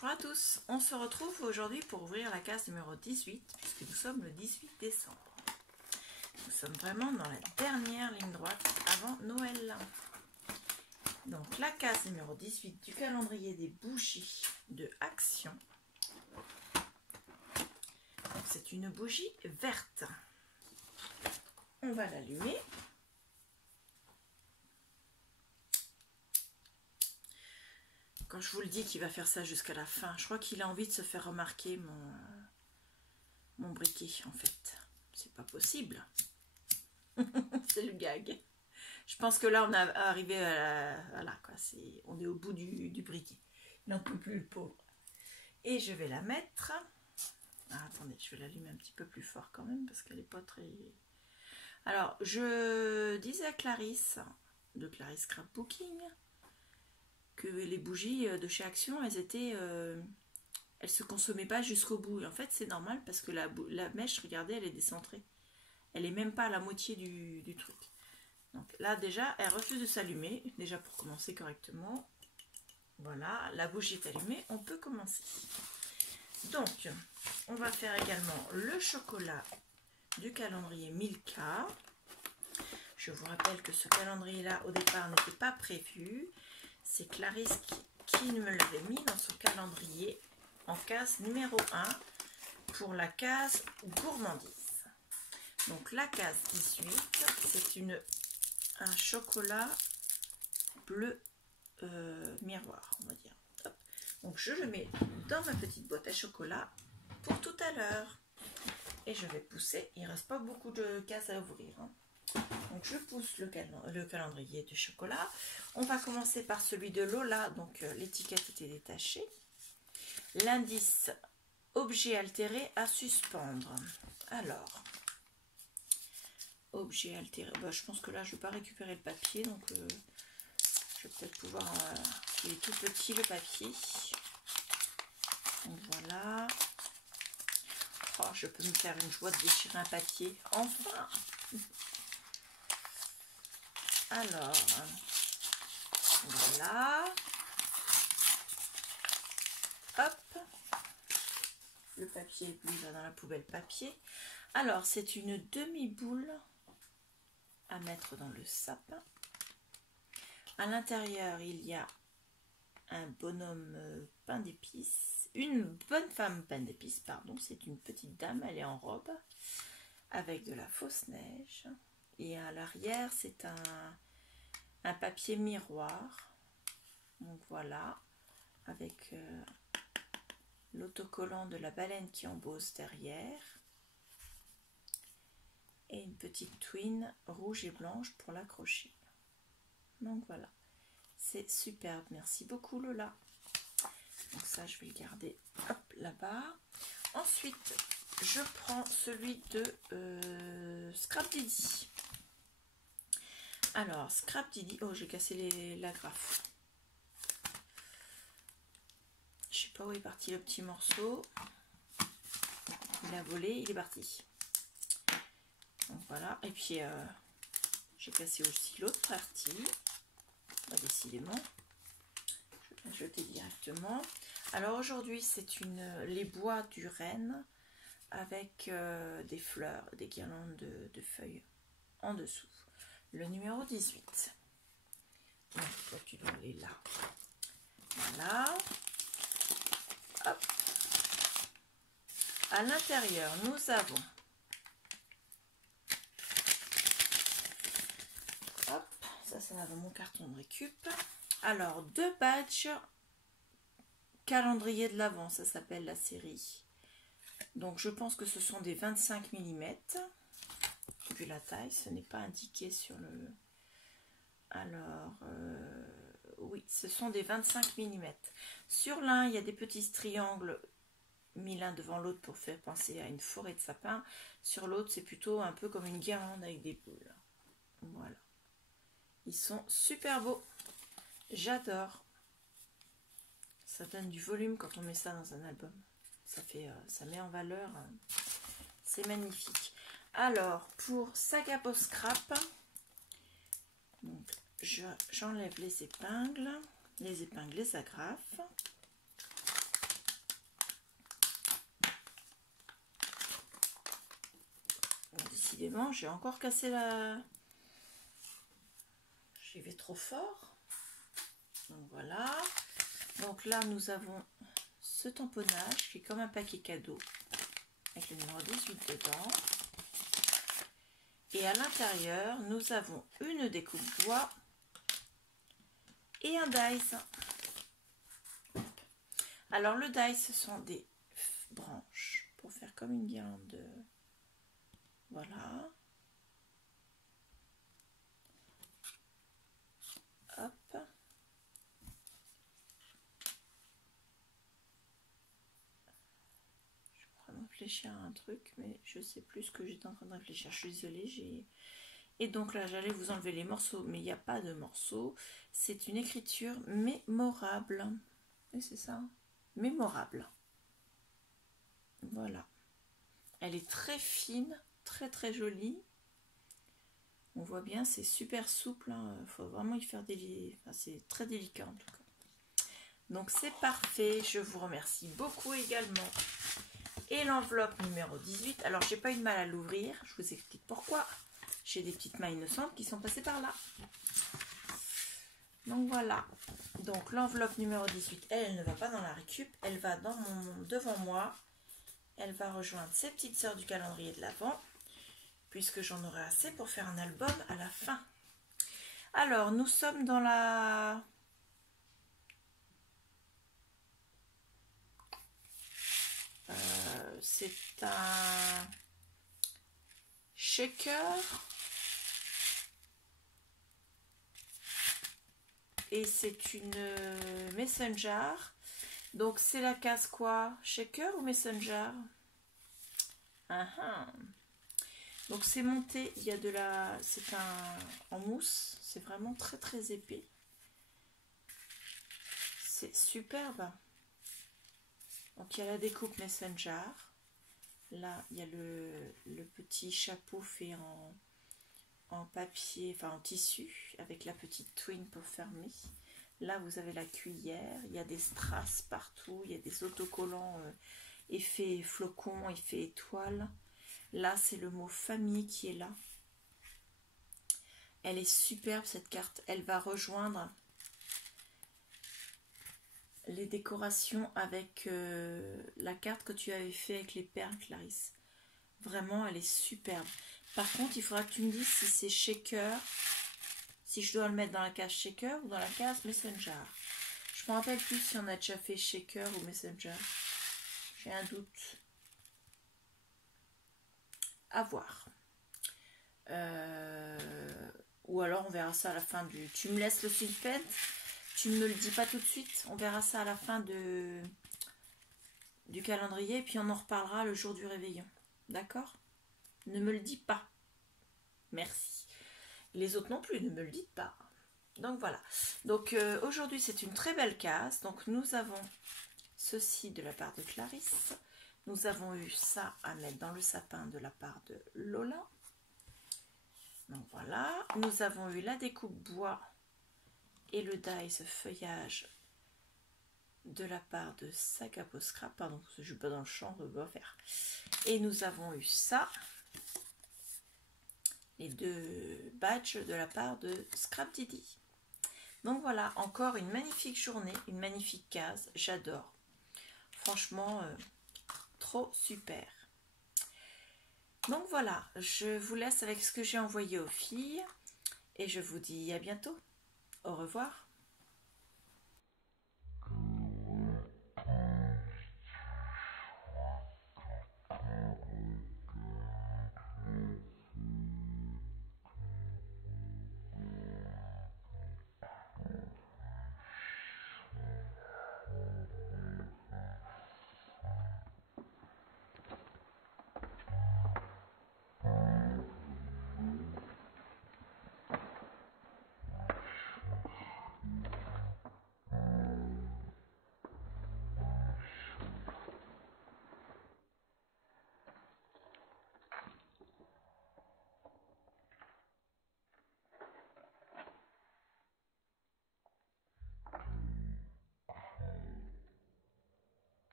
Bonjour à tous, on se retrouve aujourd'hui pour ouvrir la case numéro 18 puisque nous sommes le 18 décembre. Nous sommes vraiment dans la dernière ligne droite avant Noël. Donc la case numéro 18 du calendrier des bougies de Action. C'est une bougie verte. On va l'allumer. Quand je vous le dis qu'il va faire ça jusqu'à la fin, je crois qu'il a envie de se faire remarquer mon briquet en fait. C'est pas possible. C'est le gag. Je pense que là on est arrivé à voilà quoi, on est au bout du briquet. Il n'en peut plus le pauvre. Et je vais la mettre. Ah, attendez, je vais l'allumer un petit peu plus fort quand même parce qu'elle n'est pas très... Alors, je disais à Clarisse, de Clarisse Scrapbooking, que les bougies de chez Action, elles se consommaient pas jusqu'au bout. Et en fait, c'est normal parce que la mèche, regardez, elle est décentrée. Elle est même pas à la moitié du truc. Donc là, déjà, elle refuse de s'allumer. Déjà pour commencer correctement. Voilà, la bougie est allumée. On peut commencer. Donc, on va faire également le chocolat du calendrier Milka. Je vous rappelle que ce calendrier-là, au départ, n'était pas prévu. C'est Clarisse qui me l'avait mis dans son calendrier en case numéro 1 pour la case gourmandise. Donc la case 18, c'est un chocolat bleu miroir, on va dire. Hop. Donc je le mets dans ma petite boîte à chocolat pour tout à l'heure. Et je vais pousser, il ne reste pas beaucoup de cases à ouvrir. Donc je pousse le calendrier de chocolat. On va commencer par celui de Lola. Donc l'étiquette était détachée. L'indice objet altéré à suspendre. Alors, objet altéré. Bah, je pense que là je ne vais pas récupérer le papier. Donc je vais peut-être pouvoir... il est tout petit le papier. Donc voilà. Oh, je peux me faire une joie de déchirer un papier. Enfin! Alors, voilà. Hop. Le papier, lui, va dans la poubelle papier. Alors, c'est une demi-boule à mettre dans le sapin. À l'intérieur, il y a un bonhomme pain d'épices. Une bonne femme pain d'épices, pardon. C'est une petite dame, elle est en robe. Avec de la fausse neige. Et à l'arrière, c'est un papier miroir. Donc voilà, avec l'autocollant de la baleine qui embosse derrière. Et une petite twine rouge et blanche pour l'accrocher. Donc voilà, c'est superbe. Merci beaucoup Lola. Donc ça, je vais le garder là-bas. Ensuite, je prends celui de Scrap Didi. Alors, Scrap Didi, oh j'ai cassé l'agrafe. Je sais pas où est parti le petit morceau. Il a volé, il est parti. Donc voilà, et puis j'ai cassé aussi l'autre partie. Bah, décidément, je vais la jeter directement. Alors aujourd'hui, c'est les bois du renne avec des fleurs, des guirlandes de feuilles en dessous. Le numéro 18. Donc, toi, tu dois aller là. Voilà. Hop. À l'intérieur, nous avons hop, ça va dans mon carton de récup. Alors, 2 badges calendrier de l'Avent, ça s'appelle la série. Donc, je pense que ce sont des 25 mm. Vu la taille, ce n'est pas indiqué sur le... Alors, oui, ce sont des 25 mm. Sur l'un, il y a des petits triangles mis l'un devant l'autre pour faire penser à une forêt de sapins. Sur l'autre, c'est plutôt un peu comme une guirlande avec des boules. Voilà. Ils sont super beaux. J'adore. Ça donne du volume quand on met ça dans un album. Ça met en valeur. C'est magnifique. Alors, pour Saga Post Scrap, j'enlève les épingles, les agrafes. décidément, j'ai encore cassé la... J'y vais trop fort. Donc voilà. Donc là, nous avons ce tamponnage qui est comme un paquet cadeau avec le numéro 18 dedans. Et à l'intérieur, nous avons une découpe bois et un dice. Alors le dice, ce sont des branches pour faire comme une guirlande. Voilà. Hop. Je suis en train de réfléchir à un truc, mais je sais plus ce que j'étais en train de réfléchir. Je suis désolée, Et donc là, j'allais vous enlever les morceaux, mais il n'y a pas de morceaux. C'est une écriture mémorable. Et c'est ça, mémorable. Voilà. Elle est très fine, très très jolie. On voit bien, c'est super souple. Il faut vraiment y faire des... Enfin, c'est très délicat en tout cas. Donc c'est parfait. Je vous remercie beaucoup également. Et l'enveloppe numéro 18. Alors, j'ai pas eu de mal à l'ouvrir. Je vous explique pourquoi. J'ai des petites mains innocentes qui sont passées par là. Donc voilà. Donc l'enveloppe numéro 18, elle ne va pas dans la récup. Elle va devant moi. Elle va rejoindre ses petites sœurs du calendrier de l'Avent. Puisque j'en aurai assez pour faire un album à la fin. Alors, nous sommes dans la... c'est un shaker. Et c'est une Messenger. Donc c'est la case quoi? Shaker ou Messenger? Donc c'est monté, il y a de la... C'est un en mousse. C'est vraiment très très épais. C'est superbe. Donc il y a la découpe Messenger. Là il y a le petit chapeau fait en papier, enfin en tissu, avec la petite twine pour fermer. Là, vous avez la cuillère, il y a des strass partout, il y a des autocollants effet flocon, effet étoile. Là, c'est le mot famille qui est là. Elle est superbe cette carte, elle va rejoindre les décorations avec la carte que tu avais fait avec les perles, Clarisse. Vraiment, elle est superbe. Par contre, il faudra que tu me dises si c'est shaker, si je dois le mettre dans la case shaker ou dans la case messenger. Je me rappelle plus si on a déjà fait shaker ou messenger. J'ai un doute. À voir. Ou alors on verra ça à la fin du... Tu me laisses le suspense. Tu ne me le dis pas tout de suite. On verra ça à la fin du calendrier. Et puis on en reparlera le jour du réveillon. D'accord? Ne me le dis pas. Merci. Les autres non plus, ne me le dites pas. Donc voilà. Donc aujourd'hui c'est une très belle case. Donc nous avons ceci de la part de Clarisse. Nous avons eu ça à mettre dans le sapin de la part de Lola. Donc voilà. Nous avons eu la découpe bois et le dice feuillage de la part de Sagapo Scrap. Pardon, je ne suis pas dans le champ de bois faire. Et nous avons eu ça. Les deux badges de la part de Scrap Didi. Donc voilà, encore une magnifique journée, une magnifique case, j'adore. Franchement, trop super. Donc voilà, je vous laisse avec ce que j'ai envoyé aux filles et je vous dis à bientôt. Au revoir.